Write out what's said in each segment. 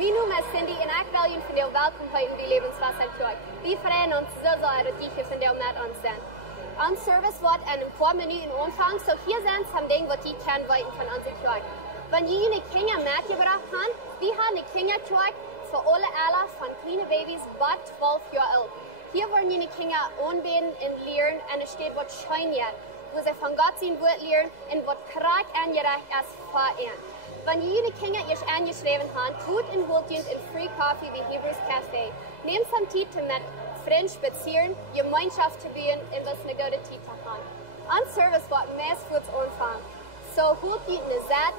Mijn naam is Cindy en ik wil jullie van jou welkom heten bij Levenswasserkerk. We freuen uns so sehr, dat jullie van jou met ons zijn. Ons service wordt in een paar minuten aanvangen, so hier zijn some dingen wat jullie kunnen weten van onze kerk. Wanneer jullie een Kinder mitgebracht haben, wir haben eine Kinderkerk für alle Alter von kleinen Babys bis 12 Jahre alt. Hier wollen jullie Kinder aanbeten und lernen und es steht, was schön wird, wo sie von Gott sein Wort lernen und was krass angerecht ist für ihn. Wenn jullie Kinder erst angeschrieben haben, tut und holt uns in Free Coffee wie Hebrews Café. Nehmt some Zeit mit Freunden spazieren, Gemeinschaft zu bauen und was eine gute Zeit zu haben. Ein Service wird meist kurz anfangen. So holt ihr eine Set,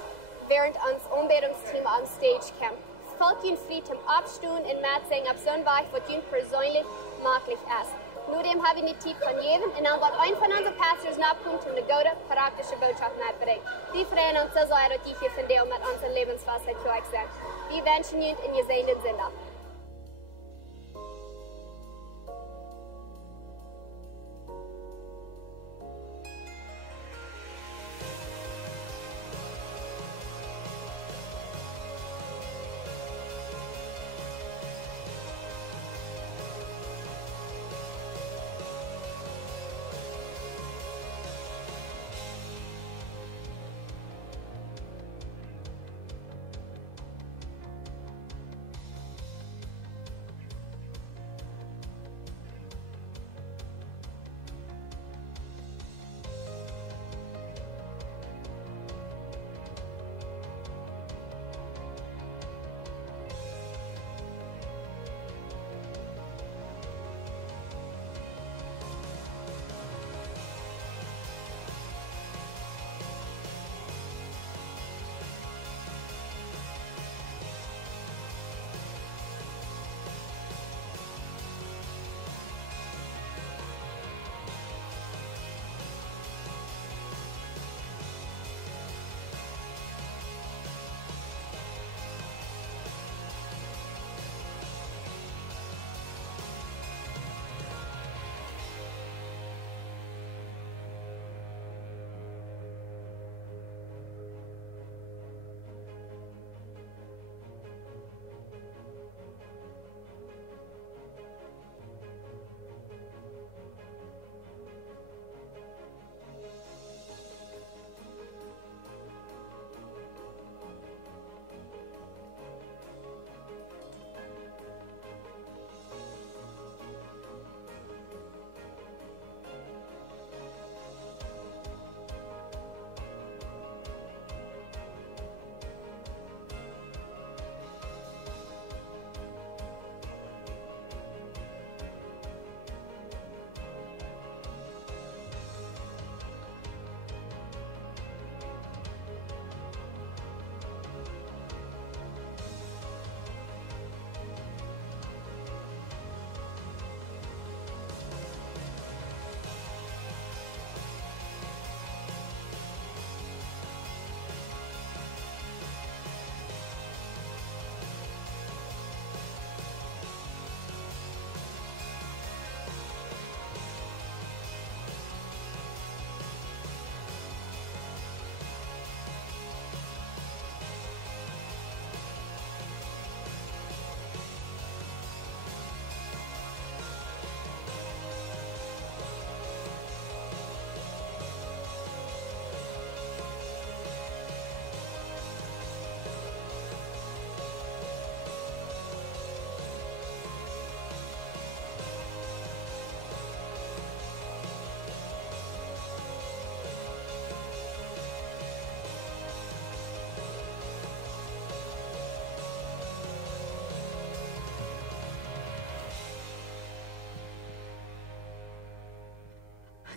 während uns Anbetungsteam am Stage kommt. Folgt ihnen frei zum Abstehen und mitsingen auf so ein Weg, was ihnen persönlich möglich ist. Nur dem habe ich eine Zeit von jedem und dann wird ein von unseren Pastors nachkommen und eine gute, praktische Botschaft mitbringen. Wir freuen uns so sehr, dass die hier von dir mit unserem Lebenswasser gleich sind. Wir wünschen Ihnen in gesegenen Sonntag.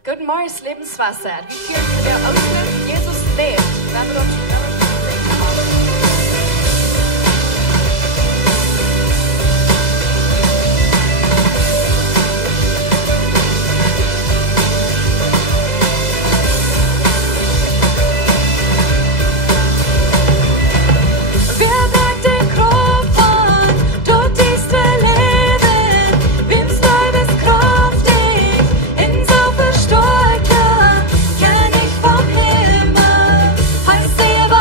Guten Morgen, Lebenswasser. Wie viel für der Ausdruck Jesus lebt? Werden wir uns Säger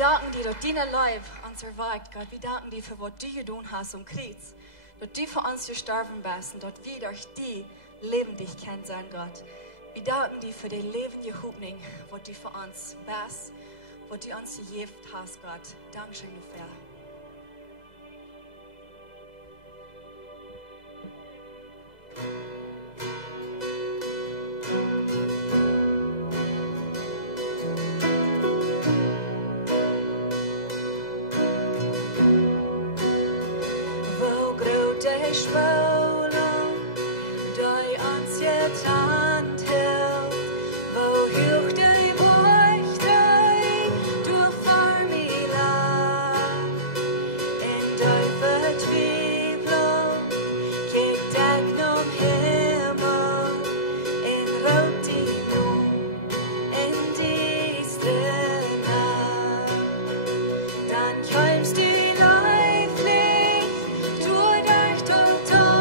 danken dir, dass deine Leib uns erwagt, Gott. Wir danken dir für was du getan hast am Kreuz. Dass du für uns gestorben bist und dass wir durch die lebendig kennen sein, Gott. Wir danken dir für die lebende Hoffnung, was du für uns bist, was du uns gegeben hast, Gott. Dankeschön dafür. Dann kommst du leiflich, du durch total.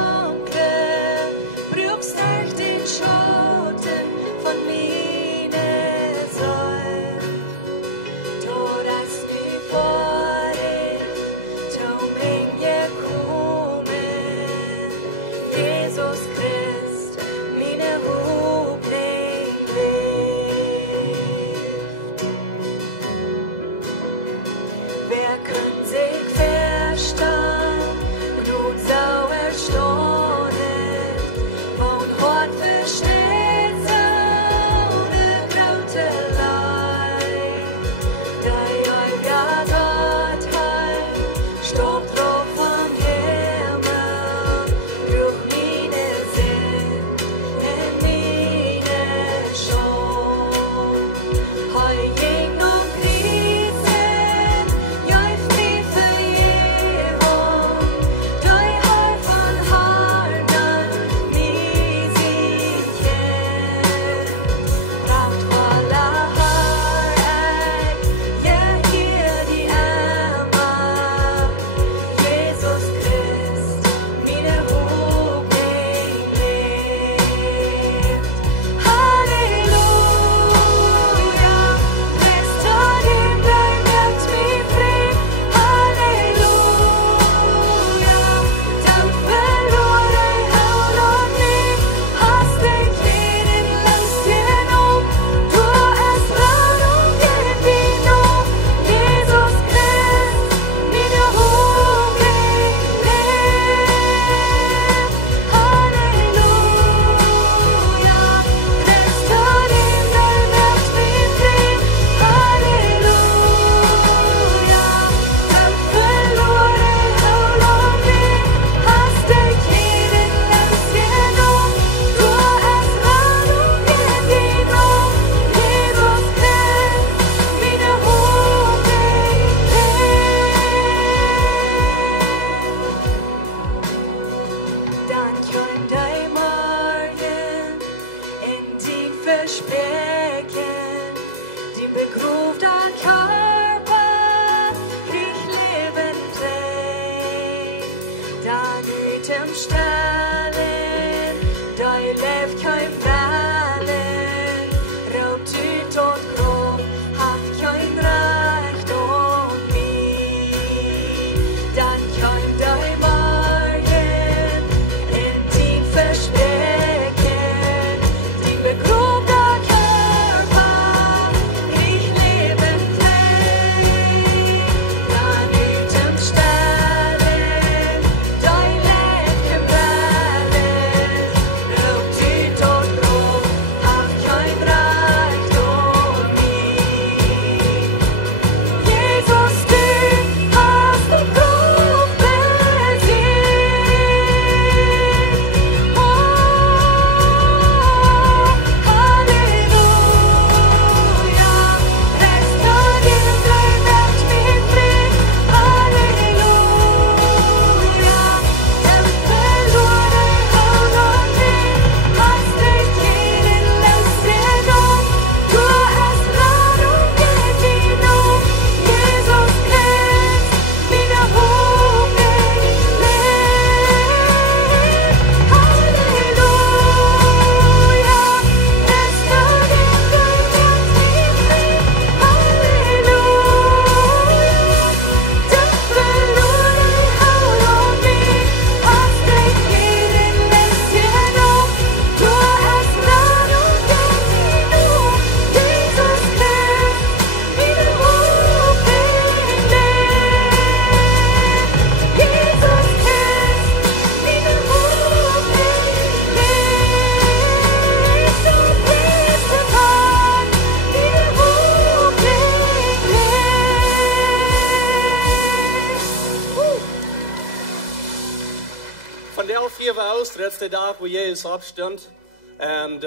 de dag waar Jezus opstond. En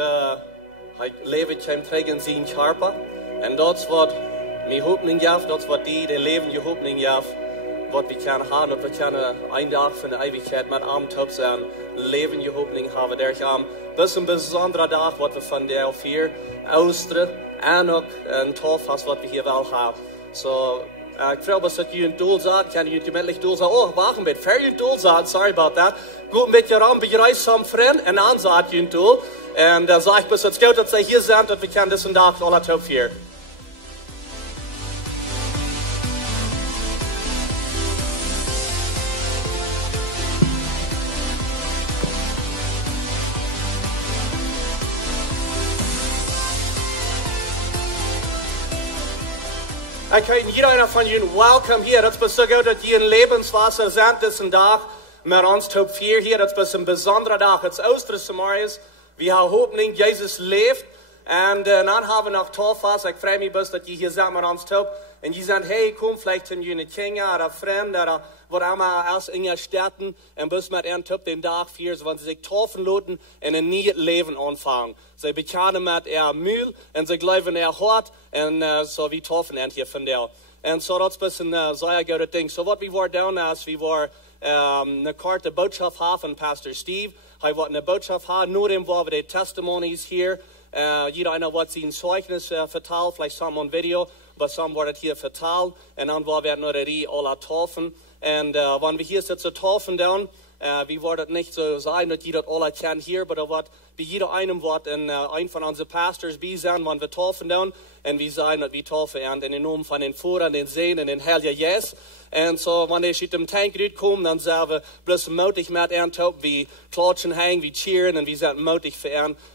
hij leeft hem tegen zijn körper. En dat is wat mijn hoopning gaf, dat is wat die levende hoopning gaf. Wat we kunnen hebben, dat we kunnen een dag van de eeuwigheid met hem zijn. Levende hoopning hebben. Daarom, dat is een bijzondere dag wat we vandaag hier Oosteren en ook een tolvast wat we hier wel hebben. So, ik vraag me dat je een doel zegt, kan je het gemiddelich doel zeggen, oh wacht een beetje, ver je een doel zeggen, sorry about that. Goed een beetje ram, bereis samen vriend en dan zegt je een doel. En dan zeg ik dus het is goed dat ze hier zijn, dat we kunnen deze dag alle top vieren. Ik heet iedereen van jullie welkom hier. Het is zo goed dat je een levenswasser zijn deze dag met ons top 4 hier. Het is een bijzondere dag. Het is Ooster-Samariërs. We hebben hoopning, Jezus leeft. En dan hebben we nog tolvast. Ik vraag me best dat je hier bent met ons top. En je zegt, hey, kom vielleicht in jullie kinderen of vrienden of wat allemaal als in je steden. En best met een top den dag vieren. Want ze zich taufen laten en een nieuw leven aanvangen. Ze bekennen met mühl en ze geloven hart. En zo we taufen en hier vandaag. En zo dat is een zeer goede ding. Zo wat we worden doen is, we worden een korte boodschap hebben van Pastor Steve. Hij wordt een boodschap hebben, nur involved de testimonies hier. Jeder wat zijn zeugnis vertelt, vielleicht samen een video. Aber samen wordt het hier verteld. En dan worden we naar de alle taufen. En wanneer we hier zitten taufen doen, we worden het niet zo zijn dat je dat alle kent hier, maar wat bij jeder einem wordt een van onze pastors bij zijn, wanneer we taufen doen. En we zijn dat we taufen in de naam van den Vader en den Zoon en den Heilige Geest. En zo, wanneer je dem tank uitkomt, dan zijn we bloß moedig met een top. We klatschen heen, we cheeren en we zijn moedig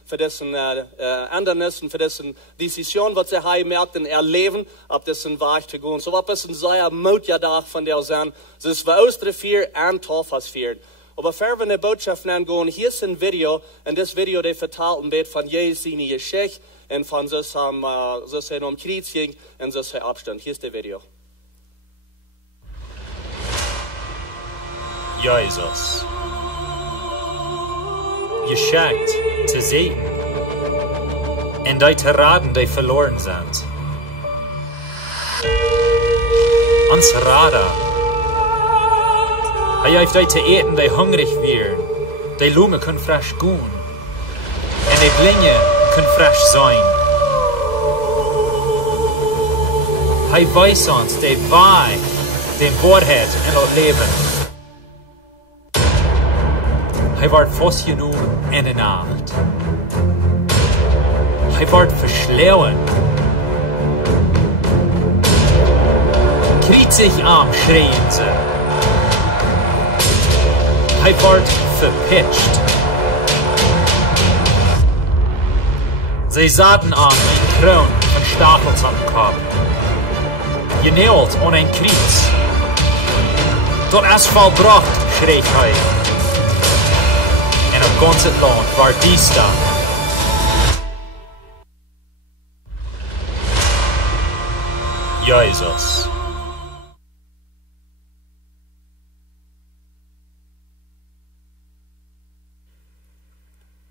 voor deze andernis en voor deze decision, wat ze hij merkt en erleven op deze weg te gaan. Zo wat is een zeer moedige dag van der zijn. Dus we Oosteren vieren en tolvast vieren. Aber ver we de boodschap gaan, hier is een video. En deze video die vertelt een beetje van Jezus zijn geschichte. En van zo zijn omkreuz ging en zo zijn opstand. Hier is de video. Jezus, je schijnt te zien en die te raden die verloren zijn. Ons raden. Hij heeft die te eten die hungrig werden, die lunge kunnen frisch gaan en die blinde kunnen frisch zijn. Hij wijst ons die wij de waarheid en het leven. Hij wordt vastgenomen in de nacht. Hij wordt versleeuwen. Kritzig arm schreien ze. Hij wordt verpitcht. Zij zaten aan een kroon van stachels aan de kop. Genäelt aan een kriets. Tot asfalt bracht, schreef hij. En op ganse land waar die staat. Jezus.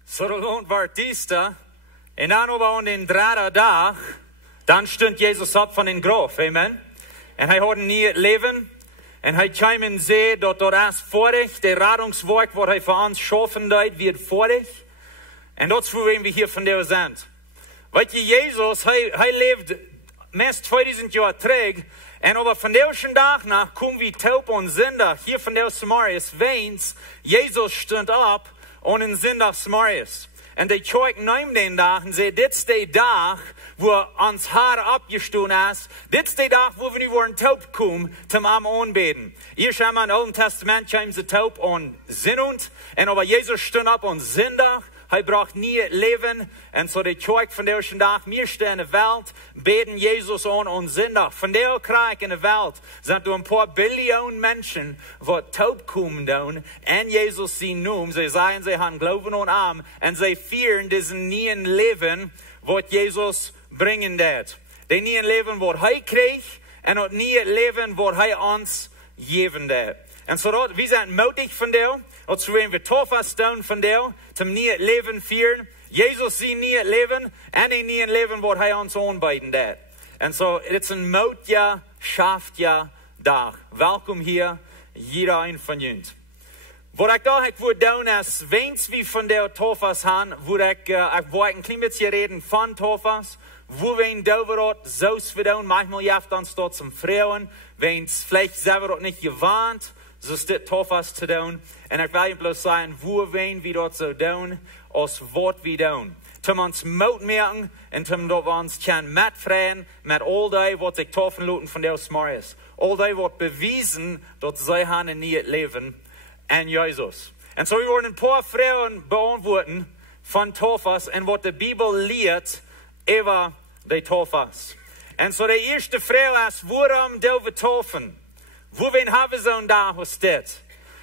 Zo de land waar die staat. En dan op den derde dag, dan stond Jezus op van den graf, amen. En hij had een nieuw leven. En hij kwam en zei dat is vorig, de reddingswerk wat hij voor ons schaffen deed, wird vorig. En dat is voor wie we hier vandaag zijn. Weet je, Jezus, hij leeft meest 2000 jaar terug. En op vandaag dag nach komen we taub on zondag, hier vandaag Samariërs weens, Jezus stond op on een zondag Samariërs. En de kerk neemt den dag en zei, dit is de dag wo ons haar opgestoken is. Dit is de dag wo we nu worden taub komen te hem aanbeden. Hier zijn we in het Oude Testament, kwamen ze taub on zinnend. En over Jezus stond op on zondag. Hij bracht nieuw leven. En zo de kerk van deze dag, wir staan in de wereld, beten Jezus aan on zondag. Van de kerk in de wereld zijn er een paar biljoen mensen wat taub komen doen. En Jezus zien noemen. Ze zeggen, ze gaan geloven aan hem. En ze vieren deze nieuwe leven wat Jezus brengen deed. De nieuwe leven wat hij kreeg. En het nieuwe leven wat hij ons geven deed. En zodat we zijn moedig vandaag. Dazu werden wir Tofas tun von dir, zum nieuw Leben führen. Jesus sein nieuw Leben, und ein nieuw Leben, was er uns anbieten hat. Und so, it's ein Motjahr, Schaftjahr, Tag. Welkom hier, jeder ein von uns. Wat ik daar wil doen is, wens wie van de Tofas gaan, wil ik een klein beetje reden van Tofas. Wo wir dort so doen, manchmal jaft uns dort zum Frauen, wenn's vielleicht selber dort nicht gewarnt, so ist das Tofas zu tun. Und ich will bloß sagen, wo wir dort so tun, als Wort wir tun. Zum uns Mut merken, und zum dort uns können mitfreien, mit all die, was ich Tofen luten von der Smarius. All die, was bewiesen, dass sie haben ein neues Leben an Jesus. Und so, wir wollen ein paar Fragen beantworten von Tofas, und was die Bibel lehrt, über die Tofas. Und so die erste Frage ist, warum dürfen wir taufen? Wo haben wir so ein da, was steht?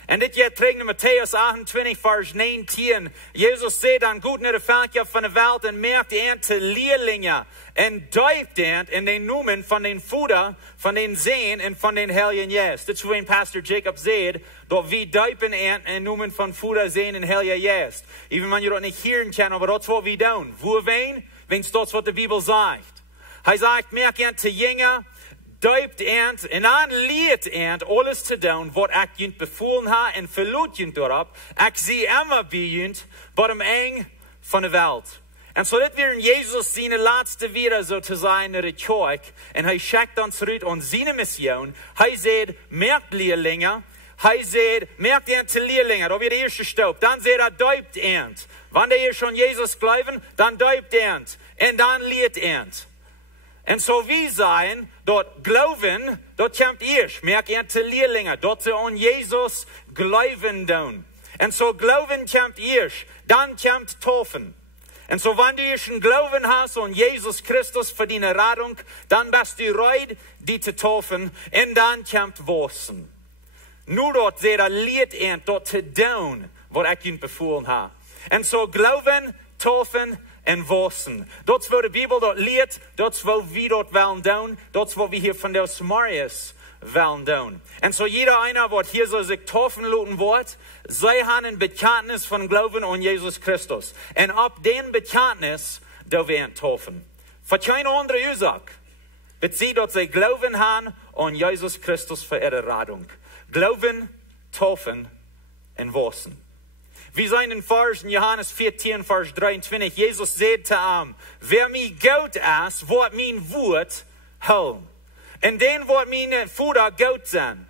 Und das hier trägt in Matthäus 28, Vers 19. Jesus sagt dann, gut naar de Völker von der Welt und merkt die Lehrlinge und deupt in den Namen von den Fuder, von den Seen und von den Heiligen Geist. Das ist, wenn Pastor Jacob sagt, dass wir deupen in Namen von Fuder, Seen und Heiligen Geist. Even wenn ihr das nicht hören kann, aber das ist, was wir tun. Wo wen? Wenn es das, was die Bibel sagt. Er sagt, merk zu Jünger, deupt und dann lehrt alles zu tun, was ich junt befohlen habe und verlut junt darauf. Ich sehe immer bei junt, bei dem Eng von der Welt. Und so das wird Jesus seine letzte wieder so zu sein in der Kirche. Und er schickt uns zurück an seine Mission. Er sagt, merkt Lehrlinge, er sagt, merkt zu Lehrlinge, da wird der erste Staub. Dann sagt deupt Wenn ihr schon Jesus glauben, dann deupt und dann lehrt Und so wie sein, dort glauben, dort kommt erst, merkt zu Lehrlinge, dort zu an Jesus glauben tun. Und so glauben kommt erst, dann kommt taufen. Und so wenn du schon Glauben hast an Jesus Christus für deine Rettung, dann bist du bereit, die zu taufen, und dann kommt Wassen. Nur dort seht ihr, lehrt dort zu tun, was ich ihnen befohlen habe. Und so glauben, taufen und wassen. Das, wo die Bibel dort lehrt, das, wo wir dort wollen tun, das, wo wir hier von der Smarius wollen tun. Und so jeder einer, was hier so sich taufen lassen wird, sie haben ein Bekenntnis von Glauben an Jesus Christus. Und ab dem Bekenntnis, da werden taufen. Für keine andere Ursache. Bezieht, dass sie Glauben haben an Jesus Christus für ihre Rettung. Glauben, taufen und wassen. Wir sehen in Vers Johannes 14, Vers 23, Jesus sagt zu ihm, wer mich gut ist, wird mein Wort holen. Und den wird meine Futter gut sein.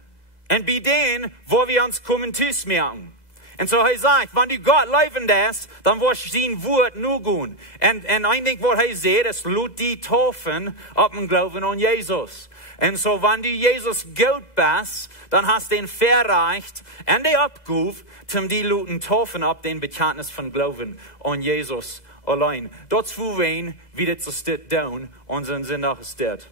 Und bei denen, wo wir uns kommen, zu merken. Und so er sagt, wenn du Gott leben lässt, dann wirst du sein Wort nur gehen. Und ein Ding, was er sagt, ist, lut die taufen, ab dem Glauben an Jesus. Und so, wenn du Jesus gut bist, dann hast du den verreicht und den Abruf, zum die Leute taufen ab den Bekenntnis von Glauben an Jesus allein. Dort wo wir wie das so steht down, unseren Sinn auch steht.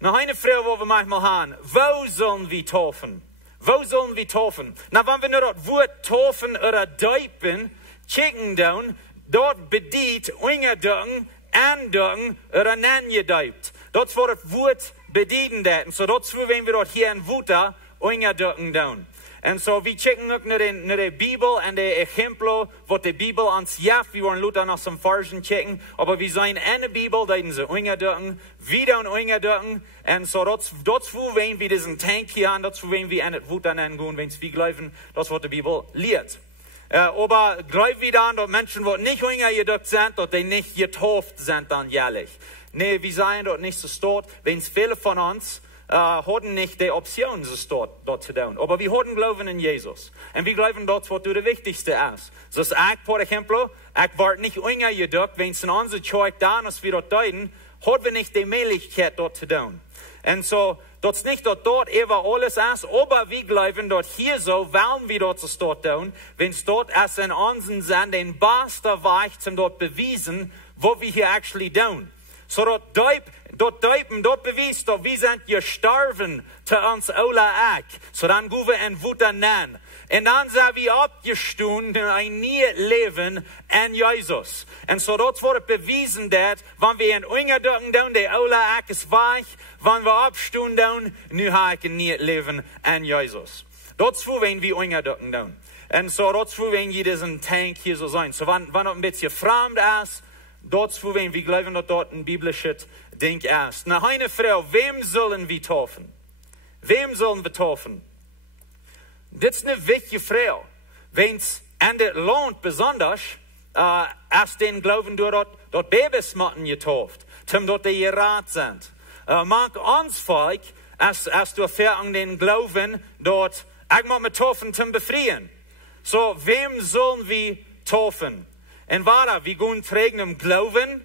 Noch eine Frage, wo wir manchmal haben, wo sollen wir taufen? Wo sollen wir taufen? Na, wenn wir nur dort Wort taufen oder deupen, checken down, dort bedient, ungedungen, andungen oder nangedeupt. Dort wo das Wort bedienen dat. Und so dazu wenn wir dort hier in Wuta ungedungen down. Und so wir checken auch nach der Bibel und der Exempel, was die Bibel uns jaft. Wir wollen Luther noch zum Versen checken. Aber wir sehen in der Bibel, da sie ungedungen, wieder und ungedungen. Und so dazu wenn wir diesen Tank hier haben, dazu wenn wir in das Wuta nennen, wenn wir glauben, das was die Bibel lehrt. Aber glauben wir dann, dass Menschen, die nicht ungedungen sind, dass die nicht getauft sind dann jährlich. Nee, wir seien dort nicht so dort, wenn es viele von uns hatten nicht die Option, so dort zu tun. Aber wir hatten Glauben in Jesus. Und wir glauben dort, was das Wichtigste ist. So ist ich, por ejemplo, ich war nicht ungedungen, wenn es in unserer Kirche da ist, wir dort deuten, haben wir nicht die Möglichkeit, dort zu tun. Und so, das ist nicht, dass dort immer alles ist, aber wir glauben dort hier so, wollen wir dort so dort tun, wenn es dort ist in unseren Sinn, den besten Weg zum dort bewiesen, wo wir hier actually tun. So dort bewiesen, dass wir sind gestorben zu uns alle Eck. So dann gehen wir in Wuta nennen. Und dann sind wir abgestunden in ein neues Leben in Jesus. Und so dort wurde bewiesen, dass, wenn wir in Ungedungen tun, die alle Eck ist weich, wenn wir abstunden, nu habe ich ein neues Leben in Jesus. Dazu wenn wir Ungedungen tun. En so, dort wo wir in diesen Tank hier so sein. So, wenn noch ein bisschen fremd ist, dort wo wir glauben, dass dort ein biblisches Ding ist. Na, eine Frau, wem sollen wir taufen? Wem sollen wir taufen? Das ist eine wichtige Frage. Wenn es an der lohnt, besonders, als den Glauben dort Babys machen getauft, zum dort die gerat sind. Mag uns Volk, als du fährst den Glauben dort, ich mag mit taufen zum Befreien. So, wem sollen wir taufen? Und wahr, wir gehen trägen im Glauben,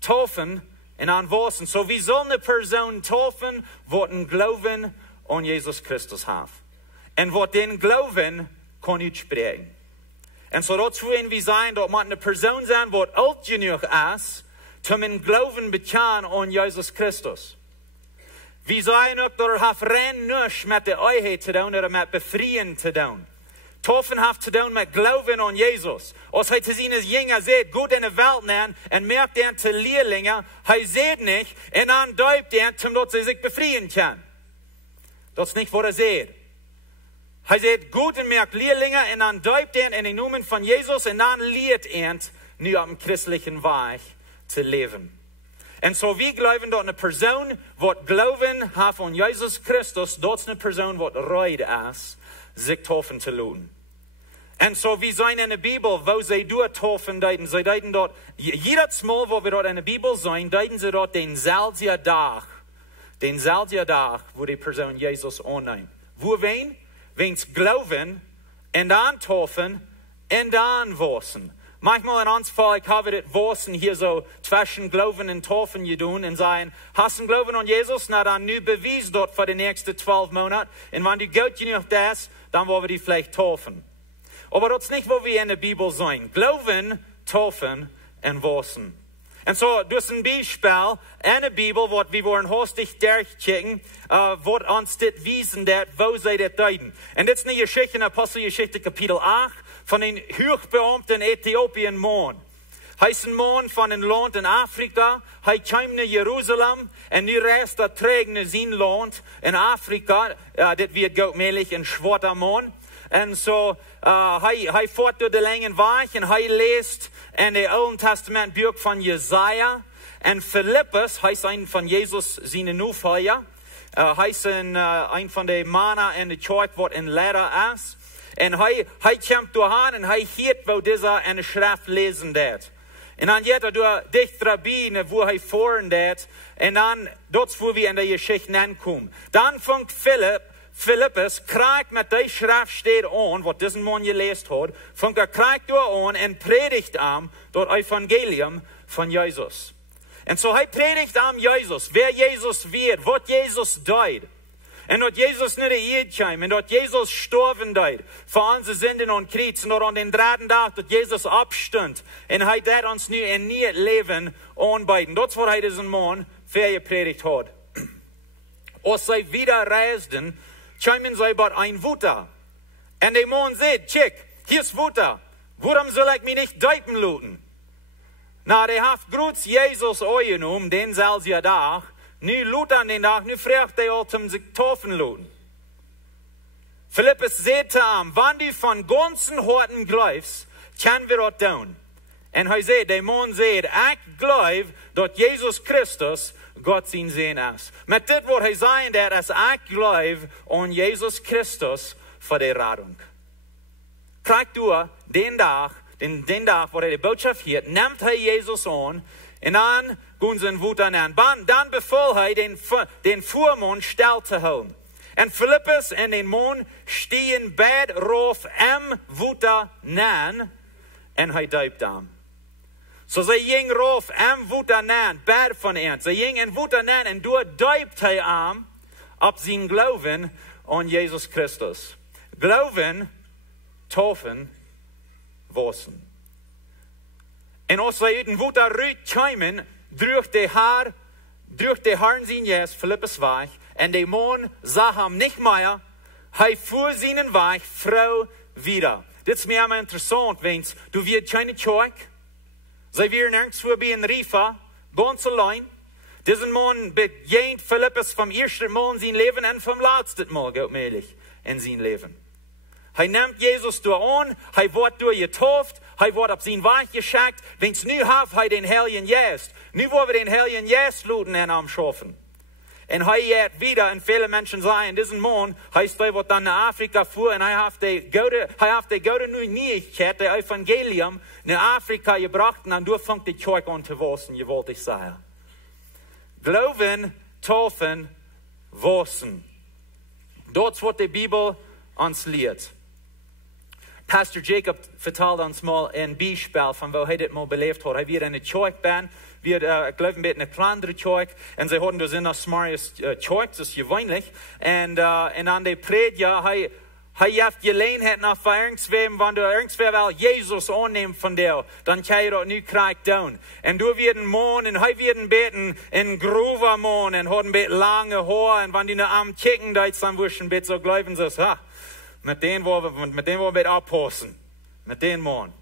taufen und anwachsen. So, wir sollen eine Person taufen, die einen Glauben an Jesus Christus hat. Und wo den Glauben kann ich sprechen. Und so, dort wollen wir sein, dort muss eine Person sein, die alt genug ist, zum einen Glauben bekennen an Jesus Christus. Wir sagen auch, dort hat rein nichts mit der Einheit zu tun oder mit Befreien zu tun. Taufen hat zu tun mit Glauben an Jesus. Als hij te zien als Jünger sieht, gut in der Welt nehmen und merkt er zu Lehrlinge, hij sieht nicht und dann deubt er, damit sie sich befreien kann. Das ist nicht, was er sieht. Hij sieht gut und merkt Lehrlinge und dann deubt er in den Namen von Jesus und dann lehrt er, nu auf dem christlichen Weg zu leben. Und so wir glauben, dass eine Person, die Glauben hat an Jesus Christus, das ist eine Person, die reid ist, sich taufen zu lassen. Und so wir sein in der Bibel, wo sie dort taufen, sie deuten dort, jedes Mal, wo wir dort in der Bibel sein, deuten sie dort den selben Tag, wo die Person Jesus annimmt. Wo wen? Wenn sie glauben, und dann taufen, und dann waschen. Manchmal in uns Fall, ich habe das Waschen hier so zwischen Glauben und Taufen getan und sagen, hast du Glauben an Jesus? Na dann nu bewies dort für die nächsten 12 Monate. Und wenn du gut genug das, dann wollen wir die vielleicht taufen. Aber das ist nicht, wo wir in der Bibel sein. Glauben, taufen und waschen. Und so, das ist ein Beispiel in der Bibel, wo wir wollen hostig durchchecken, wo uns das wiesen, wo sie das deuten. Und das ist eine Geschichte in Apostelgeschichte Kapitel 8, von den hochbeamten Äthiopien-Mann. Hij is een man van een land in Afrika. Hij kwam naar Jeruzalem en nu reist hij terug naar zijn land in Afrika. Dit wird goedmelig een zwarte man. En zo, hij voert door de lange weg en hij leest in het Oude Testament boek van Jesaja. En Philippus, hij is een van Jezus zijn navolger. Hij is een van de mannen in de kerk wat een leraar is. En hij komt doorheen en hij hoort wo deze in de schrift lezen dat. En dan gaat hij door dicht rabbinen, wo hij voeren dat. En dan, dat is wo we in de geschichte aankomen. Dan vangt Philippus, krijgt met die schriftsteed aan, wat deze man gelezen had, vangt krijgt door aan en predigt aan dat evangelium van Jezus. En zo hij predigt aan Jezus, wer Jezus wird, wat Jezus deed. En dat Jezus naar de eerd kwam, en dat Jezus sterven deed, voor onze zinden en kreuz, en dat aan den derde dag dat Jezus opstond, en hij deed ons nu een nieuw leven aanbieden. Dat is wat hij deze man veel gepredigt had. Als zij wieder reisden, kwamen zij bij een Wutter. En de man zei, check, hier is Wutter, waarom zal ik mij niet duipen laten? Nou, hij heeft groot Jezus aangenomen, denzelfde dag. Nu loopt aan den dag, nu vraagt hij al om zich taufen laten. Philippus zei te hem, wanneer du van ganzen harten geloofst, kunnen we dat doen. En hij zei, de man zei, ik geloof dat Jezus Christus God zijn Zoon is. Met dit wordt hij zeggen dat als ik geloof aan Jezus Christus voor de redding. Krijgt door den dag waar hij de boodschap hield, neemt hij Jezus aan en dan gaan ze een woed aan. Dan beval hij den voerman stil te houden. En Philippus en den man stehen beide rauf woed aan en hij duipt hem. So zij ging rauf woed aan, beide van hen. Zij ging en woed aan en door duipt hij hem op zijn geloven aan Jezus Christus. Geloven, taufen, wassen. En als zij uit een woed eruit kwamen, droeg de Herrn zijn Jes Philippus weg. En de man zag hem niet meer. Hij voer zijn weg, vrouw wieder. Dit is meer interessant, want du wirst keine kerk. Zij weer nirgendwo bij een Rifa, ganz allein. Diesen man begegnet Philippus vom ersten Mal in zijn leven en vom laatste Mal, goedmelig, in zijn leven. Hij neemt Jesus door aan, hij wordt door getauft, hij wordt op zijn weg geschickt. Wens nu heeft hij den Heiligen Geest. Nu wollen we den Heiligen Geest looten en am schaffen. En hij gaat wieder, en viele Menschen sagen, diesen Mann, hij wordt dan naar Afrika voer, en hij heeft de gouden nieuwigheid, de evangelium, naar Afrika gebracht, en dan vangt de kerk aan te wassen, je wilt ik zeggen. Geloven, taufen, wassen. Dat is wat de Bibel ons leert. Pastor Jacob vertelde ons mal een bijspel van waar hij dit mal beleefd had. Hij weer in de kerk ben. Ik geloof een beetje een kleinere kerk. En ze hadden dus in dat Smarius kerk, dat is gewöhnlich. En aan de prediger, hij heeft gelegenheid naar irgendwem, wanneer irgendwer wel Jezus aanneemt van jou, dan kan je dat nu krijgen doen. En du wird een man, en hij wird een beetje een grover man, en had een beetje lange haar, en wanneer die naar hem kijken, dan wordt een beetje zo geloven, zo, ha, met den wil we een beetje oppassen. Met den man.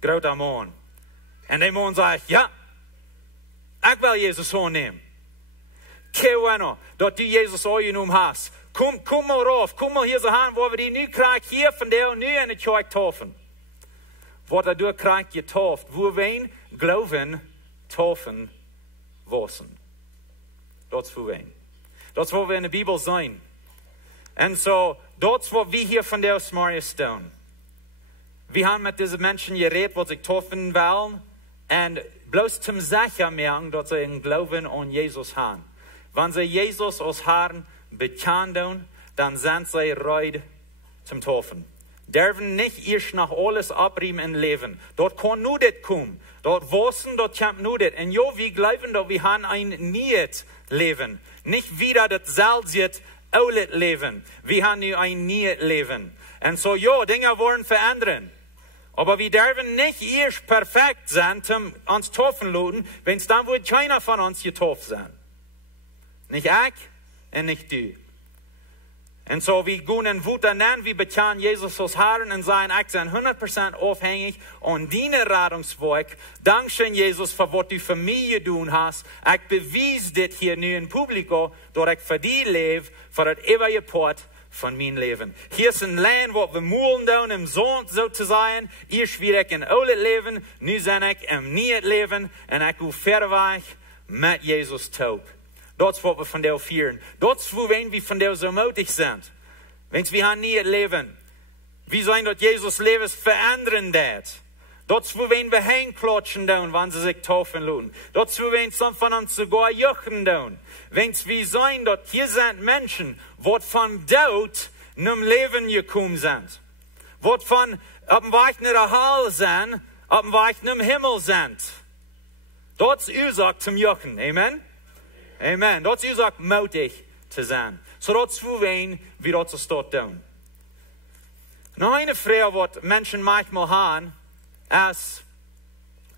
Grote man. En die man zegt, ja, ik wil Jezus aannemen. Kijk bueno, dat du Jezus aangenomen hast. Kom maar rauf, kom maar hier zo aan, waar we die nu krijgen, hier van jou, nu in de kerk taufen. Wat daardoor krijgt je tauft, wo wij geloven, taufen, wassen. Dat is voor wij. Dat is wat we in de Bijbel zijn. En zo, dat is wat we hier van de Smarius doen. We hebben met deze mensen geredet, wat zich taufen willen, en bloos zum zeker merken, dat ze een geloven aan Jezus hebben. Wanneer ze Jezus als Herrn bekennen doen, dan zijn ze reid zum taufen. Derven niet eerst nog alles abriemen in leven. Dat kan nu dit komen. Dat wassen, dat komt nu dit. En ja, we geloven dat we hebben een nieuw leven. Niet wieder datzelfde oude leven. We hebben nu een nieuw leven. En zo ja, dingen worden veranderen. Aber wir dürfen nicht erst perfekt sein, um uns taufen lassen, wenn es dann wohl keiner von uns getauft sein. Nicht ich und nicht du. Und so, wir gehen in Wut an, wir bekennen Jesus als Herrn und sagen, ich bin 100% abhängig an deiner Rettungswerk. Dankeschön, Jesus, für was du für mich getan hast. Ich beweise das hier nu in Publikum, dass ich für dich lebe, für das ewige Part von mijn leven. Hier is een land wat we moeilijk doen om zo te zijn. Eerst weer ik in oude leven, nu zijn ik in nieuw leven en ik ga verder weg met Jezus taub. Dat is wat we van jou vieren. Dat is voor wen we van jou zo moedig zijn. Want we hebben nieuw leven. We zijn dat Jezus levens veranderen dat. Dat is voor wen we heen klotschen doen, wanneer ze zich taufen laten. Dat is voor wen some van ons sogar juchen doen. Want we zijn dat hier zijn mensen, wat van dood naar leven gekomen zijn. Wat van op een weg naar de hel zijn, op een weg naar de hemel zijn. Dat is oorzaak zum juchen, amen? Amen. Dat is oorzaak moedig te zijn. Zo dat is voor wen we dat zo staat doen. Nou, een vraag wat mensen manchmal hebben, is,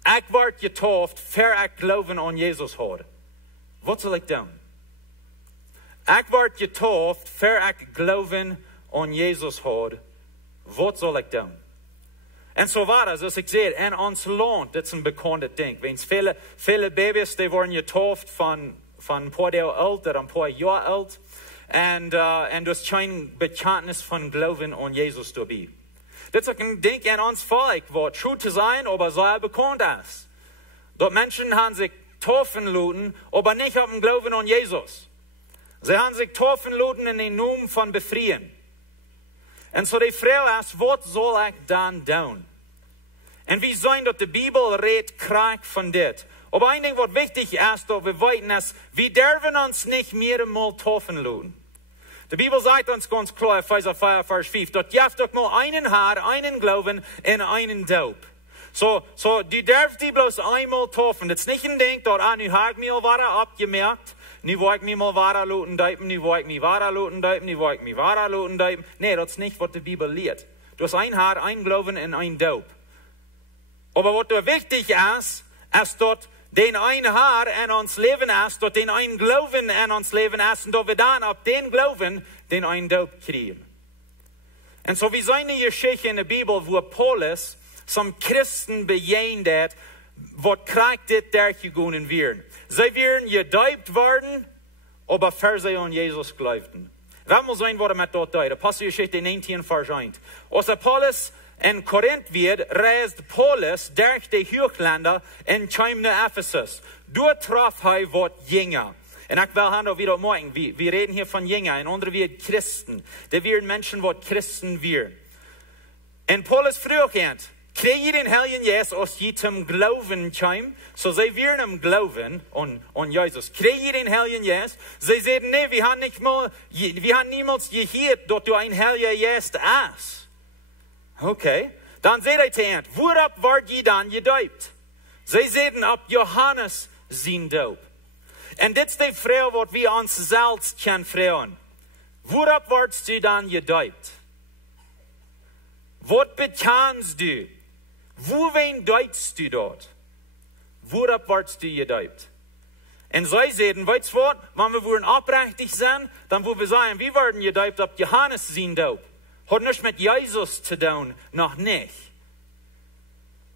ik word getauft, voor ik geloven aan Jezus hoor. Wat zal ik doen? Ik word getauft, voor ik geloven aan Jezus hoor. Wat zal ik doen? En zo war het, zoals ik zei, in ons land, dat is een bekende ding. Wens viele baby's, die worden getauft van een paar jaar oud, of een paar jaar oud. En dus geen bekentenis van geloven aan Jezus daarbij. Dat is ook een ding in ons volk, wat true te zijn, aber zeer bekend is. Dat mensen hebben zich taufen laten, aber niet op een geloven aan Jezus. Ze hebben zich taufen laten in de naam van bevrijen. En zo de vraag is, wat zal ik dan doen? En we zijn dat de Bijbel redt krijgt van dit. Aber een ding wat wichtig is, dat we weten is, we durven ons niet meer eenmaal taufen laten. De Bibel sagt uns ganz klar, Epheser 4, Vers 5, dat je hebt doch mal einen Herr, einen Glauben en einen Doop. So, du darfst die bloß einmal taufen. Das ist nicht ein Ding, dat nu habe ich mich al wara abgemerkt, nu wil ik mich mal wara laten duipen, nu wil ik mich wara laten duipen, nu wil ik mich wara laten duipen. Nee, dat is niet wat de Bibel leert. Du hast ein Herr, ein Glauben en ein Doop. Aber wat er wichtig is dat den een Herr in ons leven is, dat den een Glauben in ons leven is, en dat we dan op den Glauben den een Doop krijgen. En zo we zijn die Geschichte in de Bibel, wo Paulus some Christen bejeen dat, wat krijgt dit dergegaan werden. Zij werden gedoopt worden, aber für sie an Jesus geloofden. Wat moet zijn wat met dat duiden? Apostelgeschichte 19 vers 1. Als Apollos in Korinth wird, reist Paulus durch die Hochländer en kwam naar Ephesus. Dort traf hij wat Jünger. En ik wil hand wieder morgen, wir reden hier von Jünger, en andere wir Christen. Die werden Menschen, wat Christen werden. En Paulus vroeg hen, krijg je den Heiligen Geist, als je zum Glauben kwam? So zij werden hem glauben an Jesus. Krijg je den Heiligen Geist? Zij zeiden, nee, wir haben niemals gehört, dat du ein Heiliger Geist hast. Okay, dan zei hij tegen hen, waarop word je dan gedoopt? Zij zeiden op Johannes zijn doop. En dit is de vraag wat we ons zelfs kunnen vragen. Waarop wordst du dan gedoopt? Wat bekennst du? Wohin deutst du dort? Waarop wordst du gedoopt? En zij zeiden, weet je wat, wanneer we worden oprechtig zijn, dan willen we zeggen, we worden gedoopt op Johannes zijn doop. Hat nichts mit Jesus zu tun, noch nicht.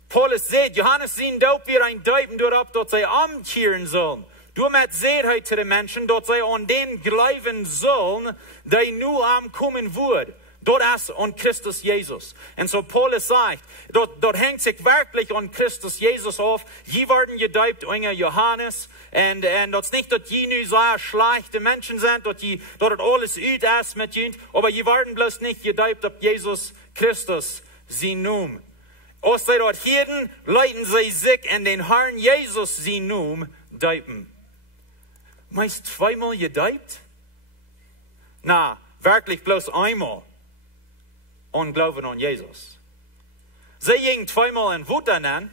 Paulus sagt, Johannes zijn doop weer ein Deupen dorop, dat zij omkehren sollen. Damit sagt hij zu den Menschen, dat zij an den glauben sollen, die nu kommen wird. Dort ist an Christus Jesus. Und so Paulus sagt, dort hängt sich wirklich an Christus Jesus auf. Je werden gedoopt unter Johannes. Und das ist nicht, dass je nu so schlechte Menschen sind, dass das alles ut ist mit ihnen. Aber je werden bloß nicht gedoopt auf Jesus Christus, sein Namen. Als sie dort hielten, leiten sie sich in den Herrn Jesus sein Namen doopen. Meist zweimal gedoopt? Na, wirklich bloß einmal. Und glauben an Jesus. Sie gingen zweimal in Wut an,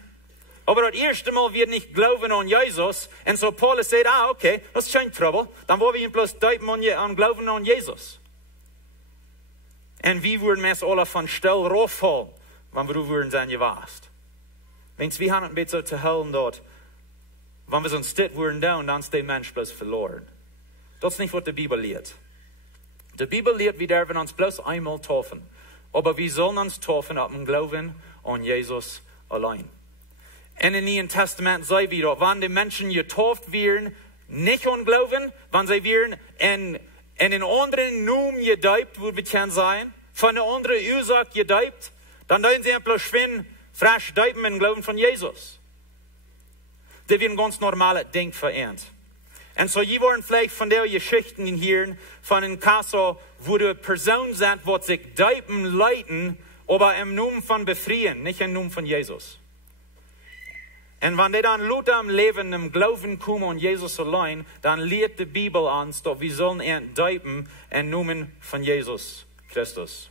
aber das erste Mal wird nicht glauben an Jesus. Und so Paulus sagt, okay, das ist kein Trouble. Dann wollen wir ihn bloß doopen und glauben an Jesus. Und wie würden wir es alle von Stell raufholen, wenn wir würden sein gewasst? Wenn wir haben ein bisschen zu helfen dort, wenn wir uns das würden tun, dann ist der Mensch bloß verloren. Das ist nicht, was die Bibel lehrt. Die Bibel lehrt, wir dürfen uns bloß einmal taufen. Aber wir sollen uns taufen auf dem Glauben an Jesus allein. Und im Neuen Testament sei wieder, wenn die Menschen getauft werden, nicht an Glauben, wenn sie werden in einen anderen Namen gedoopt, würde wir sein, von einer anderen Ursache gedoopt, dann dürfen sie einfach schön frisch doopen im Glauben von Jesus. Das wird ein ganz normales Ding verändert. Und so, je waren vielleicht von der Geschichten hier, von einem Kassel, wo die Personen sind, die sich doopen leiten, aber im Namen von Befreien, nicht im Namen von Jesus. Und wenn die dann Leute am Leben, im Glauben kommen an Jesus allein, dann lehrt die Bibel uns, dass wir sollen doopen im Namen von Jesus Christus.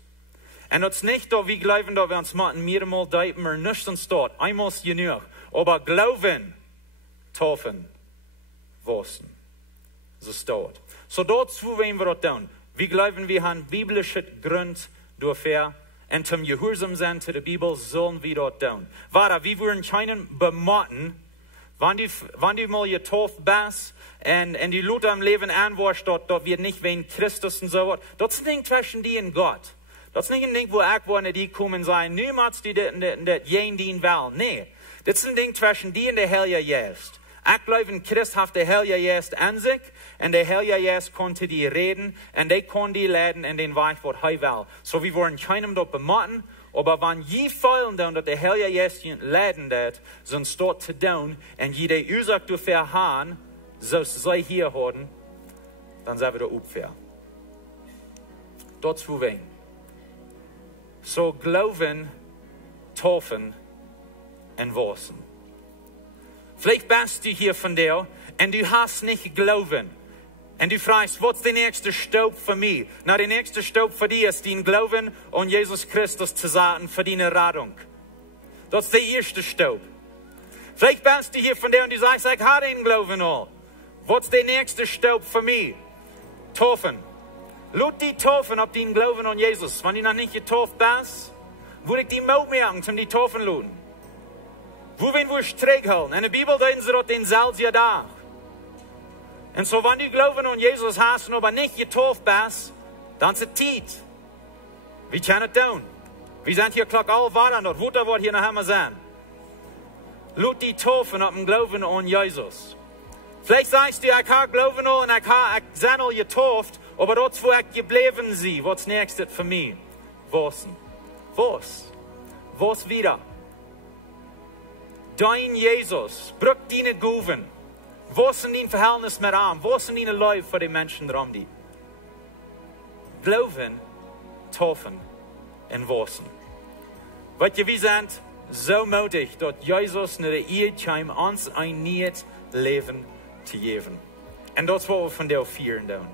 Und das ist nicht, dass wir glauben, dass wir uns mehrmal doopen, oder nicht uns dort. Einmal ist genug. Aber Glauben, taufen, waschen. So steht. So dazu wollen wir das tun. Wir glauben, wir haben biblische Gründe dafür. Und zum Gehorsam sein zu der Bibel sollen wir das tun. Warte, wir wollen keinen bematten, wenn du mal getauft bist und die Leute am Leben anwäscht, dass wir nicht wegen Christus und so was. Das ist ein Ding zwischen dir und Gott. Das ist nicht ein Ding, wo ich wollte, die kommen und sagen, niemals die das jen dienen will. Nee, das ist ein Ding zwischen dir und der Heilige Geist. Ich glaube, Christ hat der Heilige Geist an sich, und der Heilige Geist konnte die reden, und der konnte die leiten in den Weg, was er will. So, wir wollen keinem dort bematten, aber wenn je feilen dann, dass der Heilige Geist leiten wird, sonst dort zu tun, und je die Ursache dafür haben, so sie hier haben, dann sind wir da Opfer. Dazu wen. So, glauben, taufen und waschen. Vielleicht bist du hier von dir und du hast nicht Glauben. Und du fragst, was ist der nächste Stopp für mich? Na, der nächste Stopp für dich ist, den Glauben an Jesus Christus zu sagen für deine Rettung. Das ist der erste Stopp. Vielleicht bist du hier von dir und du sagst, ich habe den Glauben an. Was ist der nächste Stopp für mich? Taufen. Lass dich taufen auf den Glauben an Jesus. Wenn du noch nicht getauft bist, würde ich die Mut machen, zum die taufen lassen. Wo wir zurückhalten. In der Bibel reden sie dort den selben Tag. Und so, wenn du Glauben an Jesus hast und aber nicht getauft bist, dann ist es Zeit. Wir können es tun. Wir sind hier gleich alle warten, dort Wutter wird hier nachher sein. Lass dich taufen auf den Glauben an Jesus. Vielleicht sagst du, ich habe Glauben an und ich bin getauft, Aber dort, wo ich geblieben bin, was nächstes für mich? Was wieder? Dein Jesus, brück deine Guven. Was sind dein Verhältnis mit ihm? Was sind deine Leute für die Menschen drum die? Glauben, taufen und wasen. Weil wir sind so mutig, dass Jesus nach der Ehe kam, uns ein neues Leben zu geben. Und das wollen wir von der vieren tun.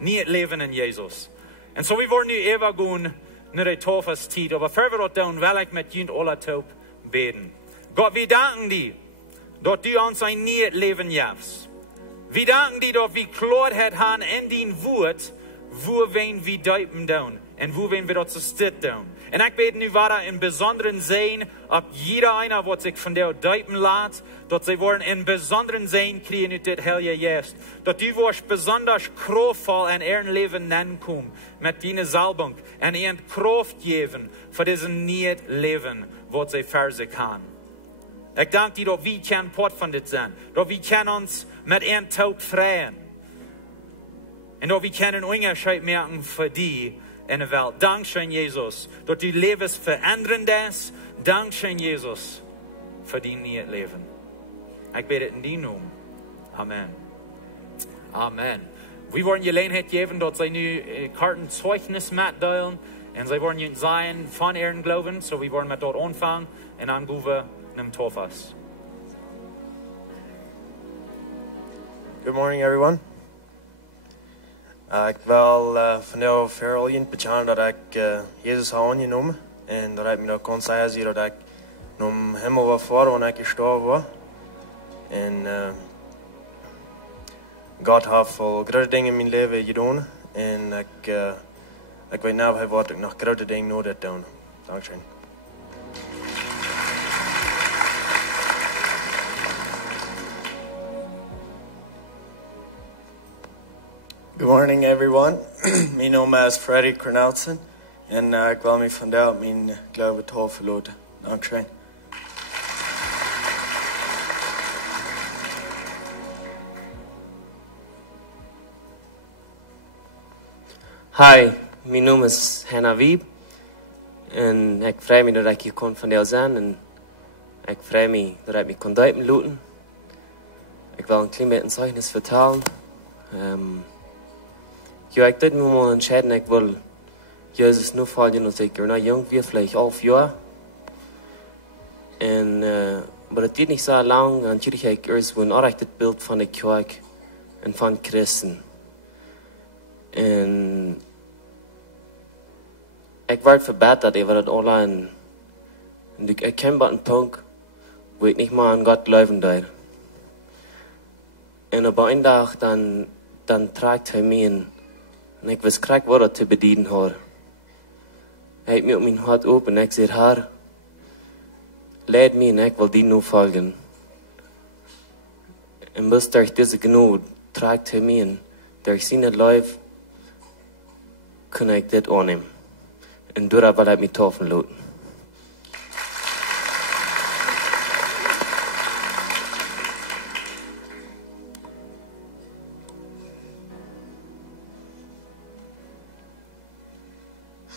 Neues Leben in Jesus. Und so wir wollen nu even gaan naar de Taufenszeit. Aber bevor wir das tun, will ich mit Ihnen alle taub beten. Gott, wir danken dir, dass du uns ein neues Leben gibst. Wir danken dir, dass wir Klarheit haben in dein Wort, wo wir deuten tun und wo wir das steht tun. Und ich bete nu weiter in besonderen Sehen, ob jeder einer, was sich von dir deuten lässt, dass sie wollen in besonderen Sehen kriegen ut das Heilige Geist. Dass du wirst besonders kraftvoll in ihrem Leben nennen kommen, mit deiner Salbung und ihnen Kraft geben für diesen neuen Leben, was sie für sich haben. Ich danke dir, dass wir kein Part von das sein, dass wir können uns mit ihrem Tod freien. Und dass wir keinen Unterschied merken für die in der Welt. Dankeschön, Jesus, dass du Lebens verändern das. Dankeschön, Jesus, für dein neues Leben. Ich bete in deinem Namen. Amen. Amen. Wir wollen Gelegenheit geben, dass sie nu Karten Zeugnis mitteilen. Und sie wollen ihnen sein von ihren Glauben. So wir wollen mit dort anfangen. Und dann gehen wir in den Taufes. Good morning, everyone. Ik wil vandaag vooral in betalen dat ik Jezus heb aangenomen. En dat ik me nog kon zeggen dat ik naar de hemel was voor wanneer ik gestorven was. En God heeft veel grote dingen in mijn leven gedaan. En ik weet nu wat ik nog grote dingen nodig doen. Dankjewel. Good morning, everyone. Mijn naam is Freddy Cornelsen en ik wil me vandaag mijn geloof verloten. Dankjewel. Hi, mijn naam is Hannah Wieb en ik vrij me dat ik hier kon vandaag zijn en ik vrij me dat ik me kon duipen laten. Ik wil een klein beetje een zeugnis vertellen. Ja, ik deed me mal entscheiden, ik wil Jezus nu volgen als ik er nog jong weer, vielleicht 11 jaar. En, maar het duurt niet zo lang, dan zie ik eerst een oprecht beeld van de kerk en van christen. En ik werd verbeterd over dat online. En ik ken maar een punt, waar ik niet meer aan God geloven deed. En op een dag, dan trekt hij me in. En ik wist graag wat dat te bedienen had. Hij heeft me op mijn hart open en ik zei, Heer, leid me en ik wil die nu volgen. En bis durch deze genade trekt hij me in. Durch zijn leven kan ik dit aannemen. En door dat wil hij me taufen laten.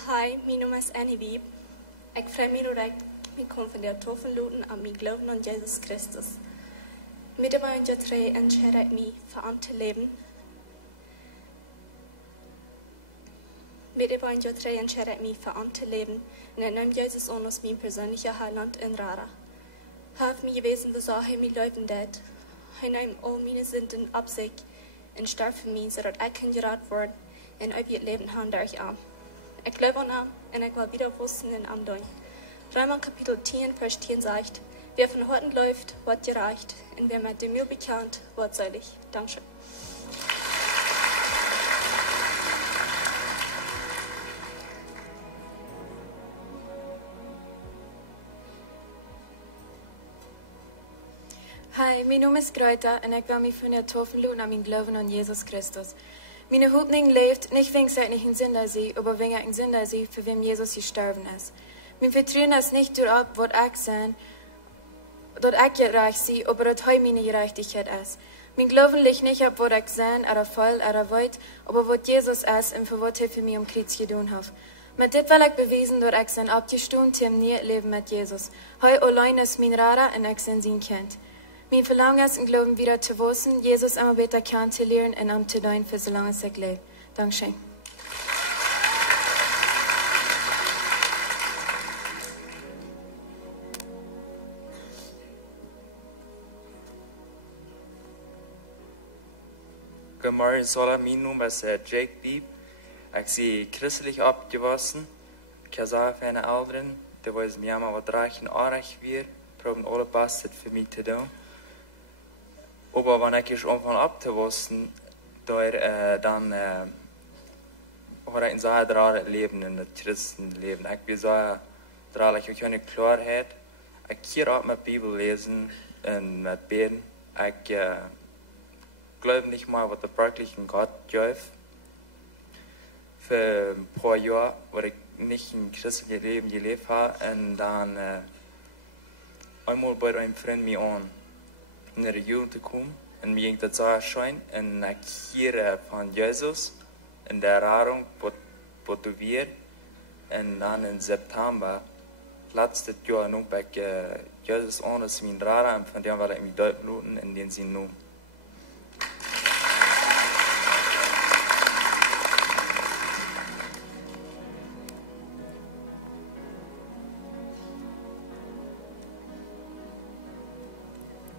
Hi, mijn naam is Annie Wieb. Ik freue mich, dat ik me kon van der taufen laten aan mijn geloven aan Jesus Christus. Mit dabei und drei entscheide ich mich für ein Leben. Mit dabei und drei entscheide ich mich für ein Leben. Und ich nehme Jesus an als mein persönlicher Heiland in Rara. Hilf mir gewesen, was auch in mein Leben tut. Ich nehme all meine Sünden ab sich und starb für mich, sodass ich kann gerettet werden und ein Leben haben durch ihn. Ich glaube an ihn und ich will wieder wussten in ihm tun. Römer Kapitel 10, Vers 10 sagt, wer von Horten läuft, wird gereicht, und wer mit dem Müll bekannt, wird selig. Dankeschön. Hi, mijn naam is Greta en ik wil me van der taufen laten aan mijn geloven aan Jesus Christus. Mijn Hoffnung leeft nicht wegen seiner Sünde sie, aber wegen der Sünde sie, für wem Jesus gestorben ist. Mein Vertrauen ist nicht darauf, was ich sein, dass ich gerecht sie, aber dass er meine Gerechtigkeit ist. Mijn geloven ligt niet op wat ik zijn, voel, weet, aber wat Jezus is en voor wat hij voor mij om kruis gedaan heeft. Met dit wil ik bewijzen door ik zijn opgestaan tim nieuw leven met Jezus. Hij alleen is mijn Rara en ik zijn zijn kind. Mijn verlangen is en geloven wieder te wissen, Jezus immer beter kennen te leren en om te dienen voor zolang ik leef. Dankeschön. Goedemorgen, Sola. Mijn naam is Jake Beep. Ik zie christelijk opgewassen. Ik heb zelf een ouderen. Die was mij maar wat dragen aardig weer. Proben alle best voor mij te doen. Maar wanneer ik omvan op te wassen, dan had ik een zeer draad leven in het christenleven. Ik ben zeer draad, ik heb een klaarheid. Ik keer op mijn Bibel lezen en met beden. Ik geloof niet maar wat de werkelijke God geeft. Voor een paar jaar waar ik niet een christelijk leven geleefd heb. En dan eenmaal bij een vriend mij aan naar de jaren te komen. En mij ging dat zo schijn. En ik hier van Jezus in de herhaling wat we weer. En dan in september, laatste jaar, noem ik Jezus aan als mijn Rara. En van dem wil ik mij duidelijk in den zin noemen.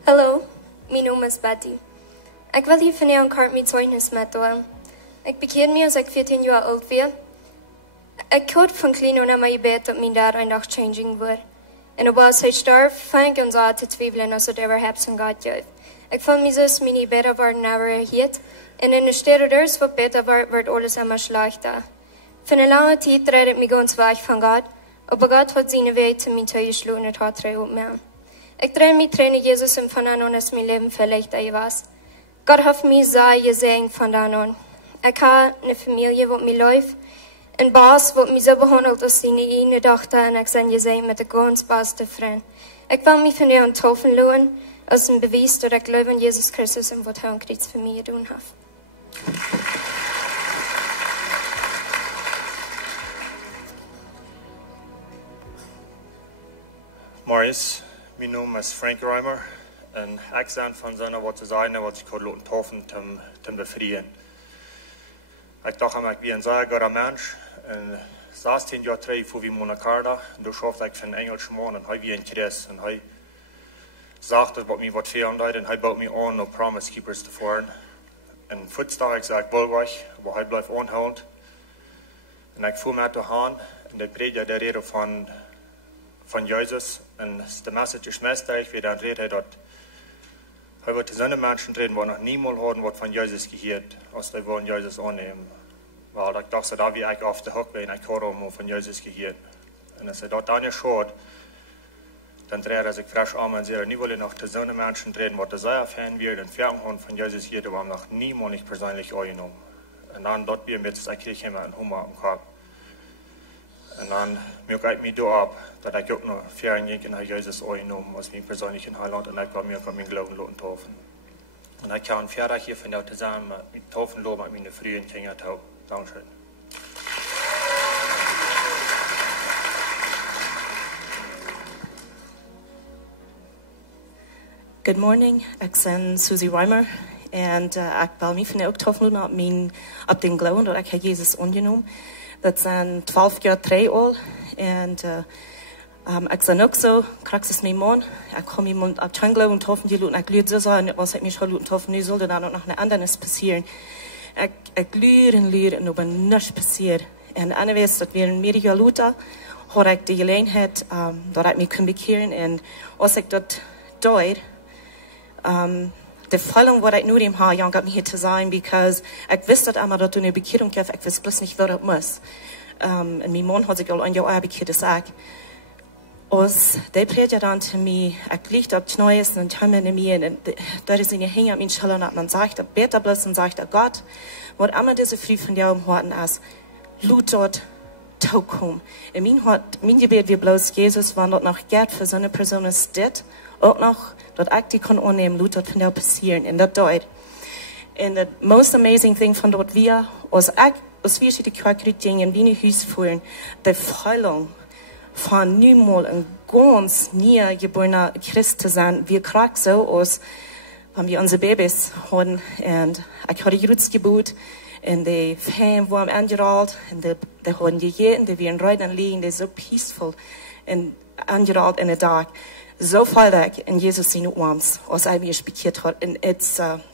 Hallo, mijn naam is Betty. Ik wil hier van jou een kort met zeugnis metdelen. Ik bekeerde me als ik 14 jaar oud was. Ik had van klein aan mijn gebed dat mijn dad een dag changing wordt. En als hij stierf, fang ik ons aan te twijfelen als het überhaupt zijn God geeft. Ik vond me zoals mijn gebeden worden nevergeet. En in de steden dus wat beter wordt alles immer slechter. Voor een lange tijd dreide ik me ganz weg van God. Aber God hat seine Weg zu mir zugeschlagen und hat drei mehr. Ich drehe mich Tränen Jesus im von an, dass mein Leben vielleicht was. Gott hat mich sehr gesegnet von dann an. Ich habe eine Familie, die mir läuft. Ein Boss, der mich so behandelt, als seine eigene Tochter. Und ich bin gesegnet mit der ganz besten Freund. Ich will mich von dir taufen lassen, als ein Beweis, dass ich glaube an Jesus Christus und was er am Kreuz für mich getan hat. Morgens, mijn naam is Frank Reimer en ik ben van zijn wat te zijn wat ik kan laten tofen te bevrijen. Ik dacht ik ben een zeer goede mens en 16 jaar terug voor we in Canada, toen schafte ik van Engelsman en hij was een Christ en hij sagte wat mij wat verandert en hij bouwt mij aan om Promise Keepers te voeren. En voetsdag ik zei ik wil weg, maar hij blijft aanhouden. En ik voel me te gaan en de prediker de reden van Jezus. En de message is meestal weer dan reden dat hij wordt zijn mensen reden, die nog niemand hadden wat van Jezus gehoord, als die willen Jezus aannemen. Wel, ik dacht dat wie ik op de hoek ben, ik had hem van Jezus gehoord. En als hij dat dan niet hoort, dan dreht hij zich frisch aan en zegt, nu wil ik nog te zijn mensen reden, wat de zeer fan weer en verhangen van Jezus gehoord, die nog niemand niet persoonlijk aangenomen. En dan dat weer met zijn kreeg hem een humor am kop. En dan merk ik me door dat ik ook nog verder naar Jezus aangenomen als mijn persoonlijke heiland en ik wil meer van mijn geloven laten toven. En ik kan verder hier van jou samen met toven lopen met mijn vrienden en kinderen. Dankeschön. Good morning, ik ben Susie Reimer en ik wil me van jou toven op den geloven dat ik Jezus aangenomen. Dat zijn 12 jaar terug al. En ik ben ook zo, kraxis mijn man. Ik kom iemand op het geloven toffen, die ik leer zo zijn, als ik me schon laten toffen, nu zal er dan ook nog een ander passieren. Ik leer en er niets passiert. En anderwijs, dat weer een meer jaar later, had ik de gelegenheid dat ik me kon bekeren. En als ik dat deed, de Vollung, wat ik nu in heb, jong op me te zijn, because ik wist dat allemaal dat toen een bekering kreeg, ik wist bloß niet wat het moest. En mijn man had zich al een jaar bekeerd, dus als die prediker dan te mij, ik licht op het neues en het hebben me en daar is in je hing op mijn schilder dat man zegt, dat beter bloß en zegt, Gott, wat allemaal deze vriend van jou om horen is, loot dat toekomen. En mijn gebed weer bloos, Jezus, wanneer dat nog gaat voor zo'n persoon is dit, ook nog, dat ik die kan aannemen, laat dat van jou passeren. En dat doet. En the most amazing thing van dat wir, als wir de kerk uitgingen, wie naar huis voeren, de Freilung van nu mal een ganz nieuw geboren Christ te zijn, wir krijgen zo als, wanneer wir onze baby's hadden, en ik had een groetsgebod, en de fijn warm aangerold, en de hadden gegeten, die waren rijden en liggen, die zo peaceful, en aangerold in de dag. Zo veilig in Jezus zijn arms, als hij weer spekiert had. En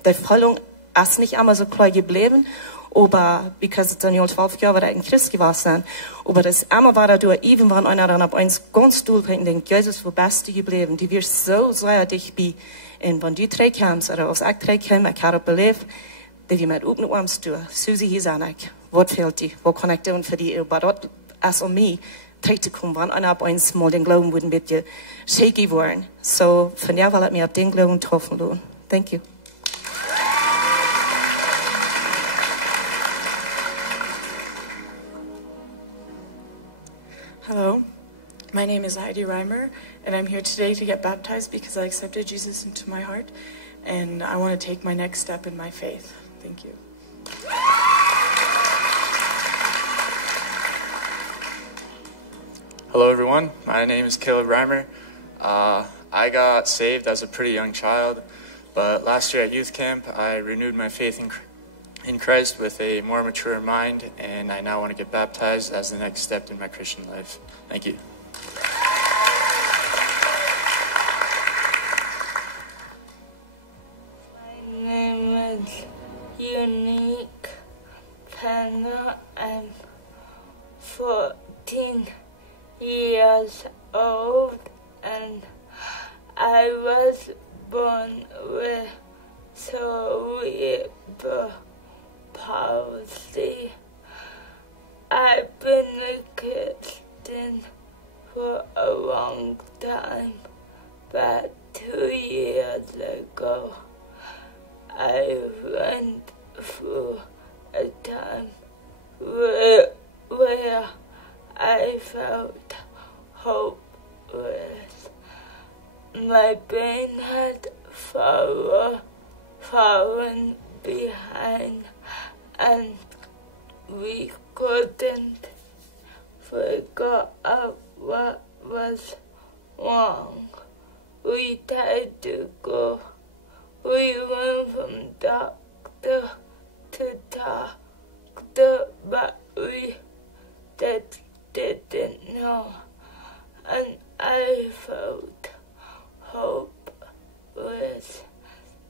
de Freilung ist nicht einmal so klar geblieben, aber, because es dann ja 12 Jahre war, ein Christ gewesen, aber das einmal war dadurch, even wenn einer dann auf uns ganz doll bringt, denkt, Jesus, wo bist du geblieben? Die wirst so sehr dich bei, und wenn du zurückkommst, oder als ich zurückkomme, ich habe belebt, die wir mit open arms tun. Susie, hier sind ich. Was fehlt dir? Was kann ich tun für dich? Aber dort ist um mich, zurückzukommen, wenn einer auf uns mal den Glauben würde ein bisschen shaky worden. So, von der will ich mir auf den Glauben treffen lassen. Thank you. Hello, my name is Heidi Reimer, and I'm here today to get baptized because I accepted Jesus into my heart, and I want to take my next step in my faith. Thank you. Hello everyone, my name is Caleb Reimer. I got saved as a pretty young child, but last year at youth camp I renewed my faith in Christ with a more mature mind, and I now want to get baptized as the next step in my Christian life. Thank you. My name is Unique Penna. I'm 14 years old, and I was born with cerebral palsy. I've been a Christian for a long time, but 2 years ago I went through a time where I felt hopeless. My brain had fallen behind, and we couldn't figure out what was wrong. We tried to go. We went from doctor to doctor, but we didn't know. And I felt hopeless.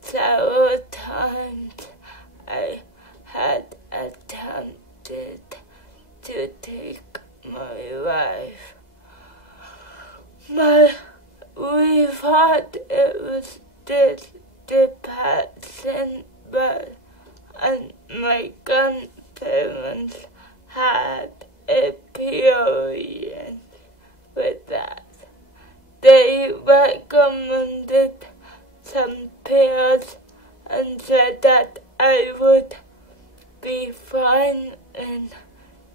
Several times I had attempted to take my life. We thought it was this depression, but my grandparents had experience with that. They recommended some pills and said that I would be fine in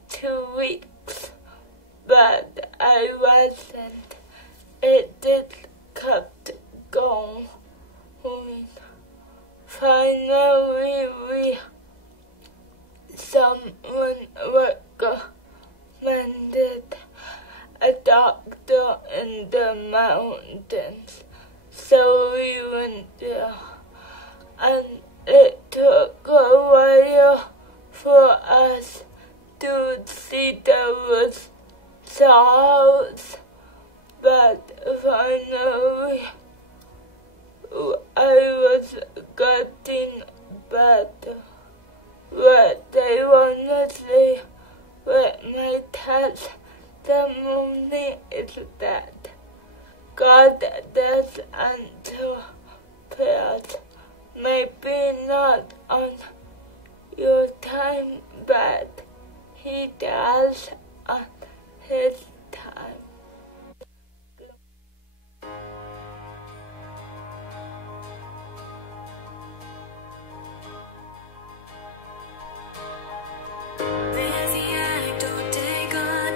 2 weeks, but I wasn't. It just kept going. Finally, someone recommended a doctor in the mountains, so we went there, and it took a while for us to see the results, but finally I was getting better. What I want to say with my testimony is that God does answer prayers. Maybe not on your time, but He does on His time. There's the anecdote, take a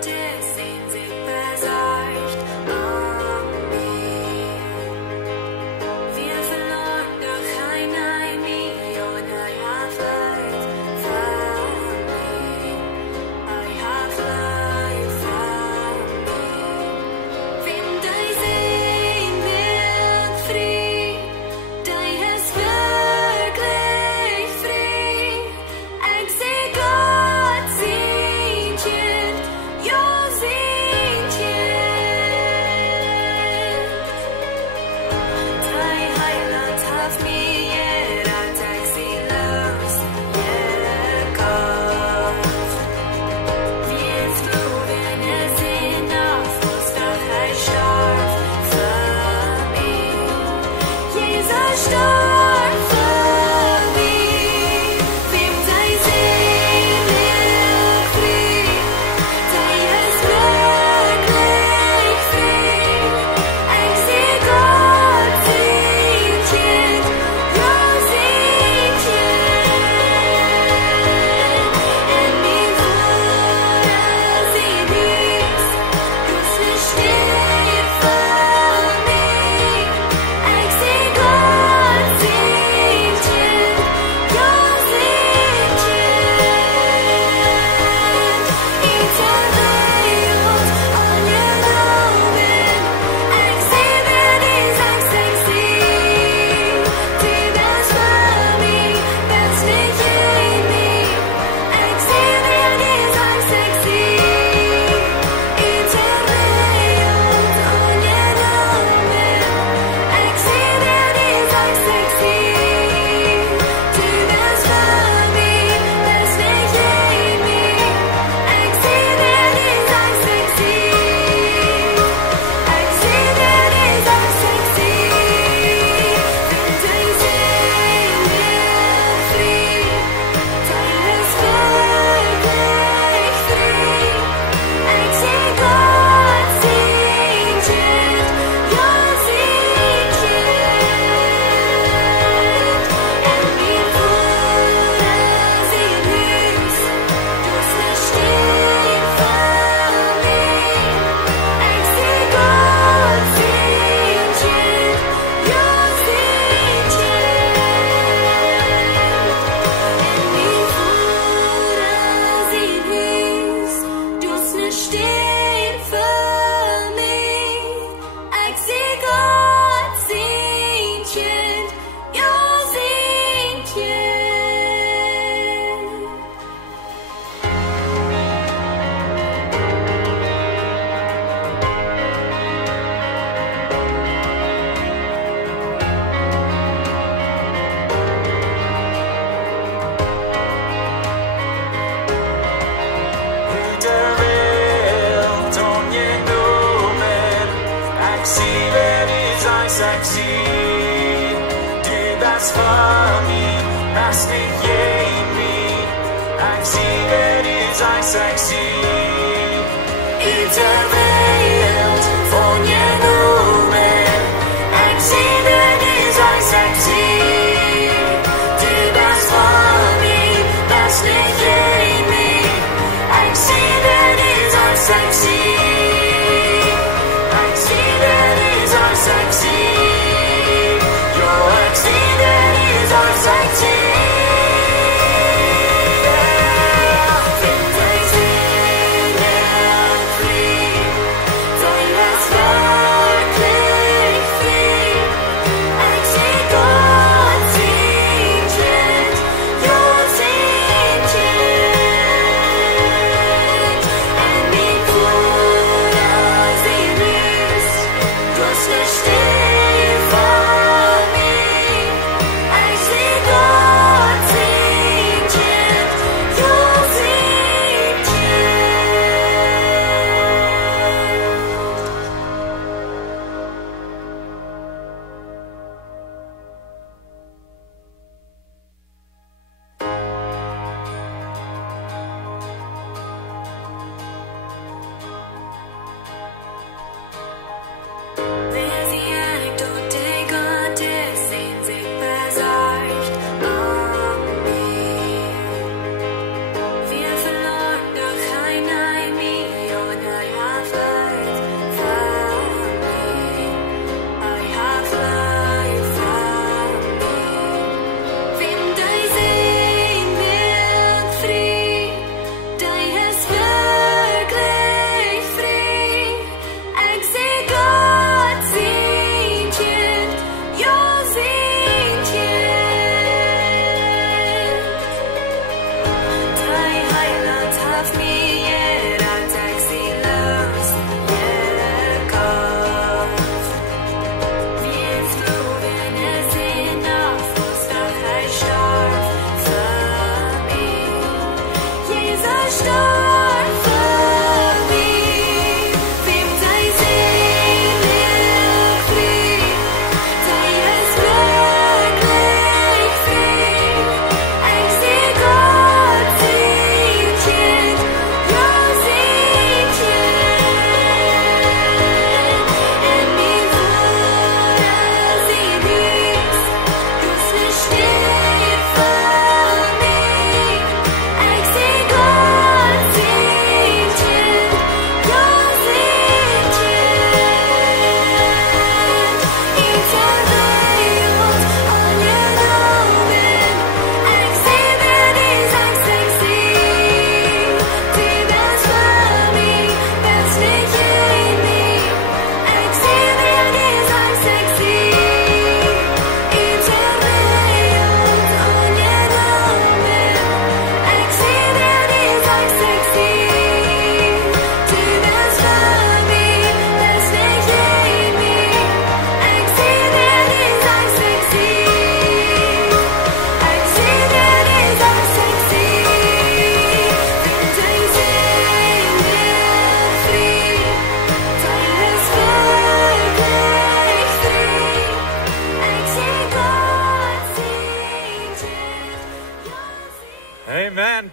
Free.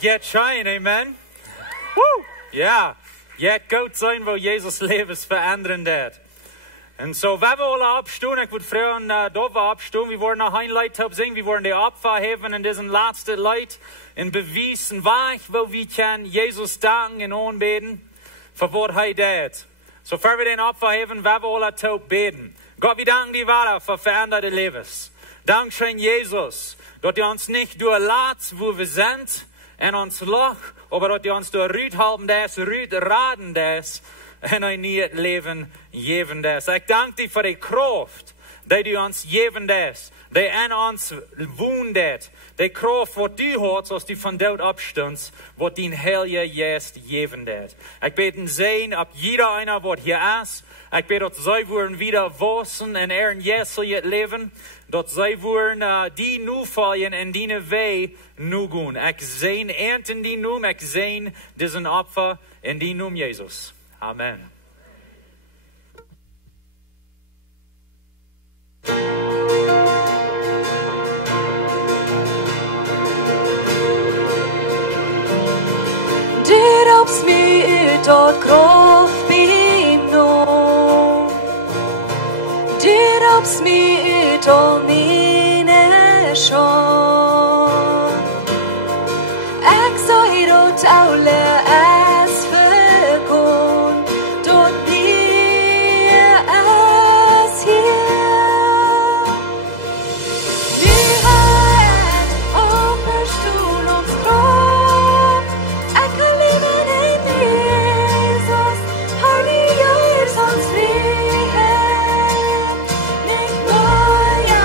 get shine, amen. Woo! Ja, get goed zijn wo Jesus levens veranderen dat. En zo, we willen opstaan. Ik wil vragen dat we opstaan. We worden nog een lied op zingen. We worden die opfer hebben in deze laatste lied. En bewijzen waar we kunnen Jezus danken en aanbeden voor wat hij deed. Zo voor we den opfer hebben, we willen het beden. God, we danken die Vater voor veranderde levens. Dankzij Jezus, dat hij ons niet doorlaat wo we zijn en ons lach, maar dat hij ons dooruit helpen des, ruit raden des en een nieuw leven geven des. Ik dank die voor die kracht die u ons geven des, die in ons woont, die kracht wat u hoort als die van dood opstond, wat die heilige geest geven des. Ik bid een zegen op jeder einer wat hier is. Ik bid dat zij worden wieder wassen en in Jezus het leven. Dat zij worden die nu vallen en die wee nu gaan. Ik zegen ernten die noem, ik zegen deze opfer in die noem Jezus. Amen. Dit ops me ut dat kraft bino. Dit ops me ut al mine sjån. Ik zei dat alle es vergån. Dort blir es hier. Nyhet om förstorons kraft. Jag kan leva dig med Jesus. Har ni gör sans frihet. Min börja,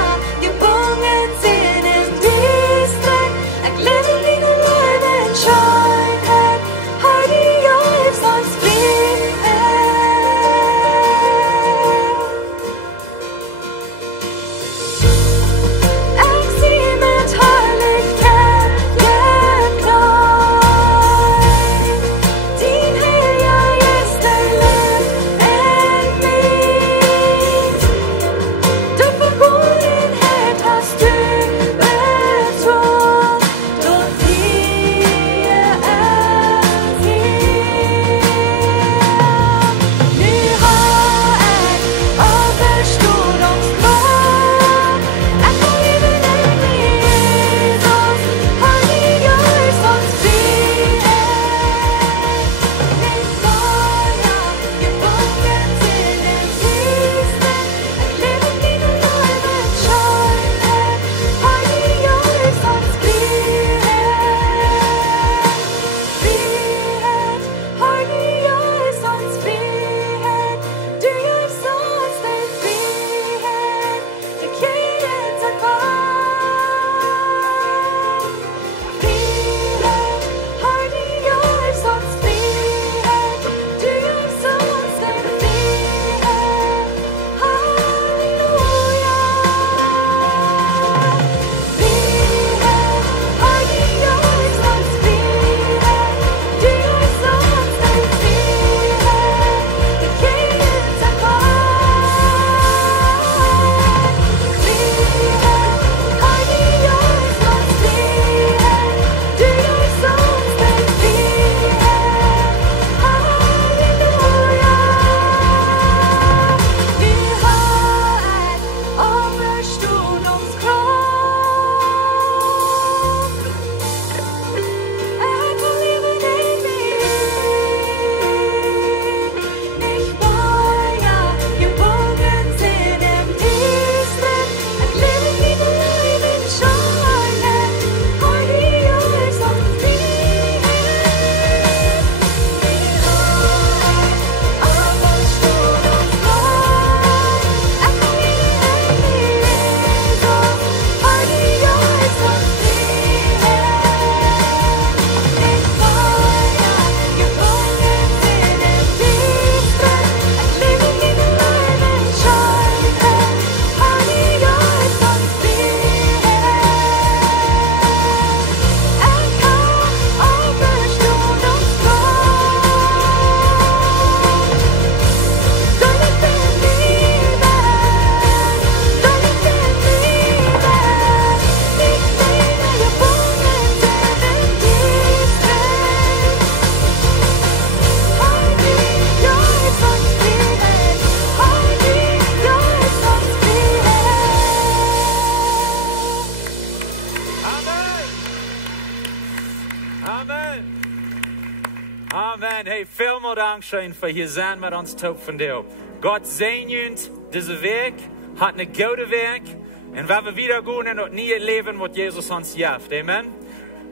Amen. Hey, vielmal Dankeschön für hier sein mit uns taub von dir. Gott segnet diesen Weg, hat einen guten Weg. Und wenn wir wieder gehen in das neue Leben, was Jesus uns gibt. Amen.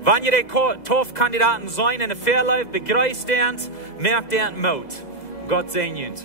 Wenn ihr die Taufkandidaten sein in der Fairlife, begrüßt ihr, merkt ihr Mut. Gott segnet.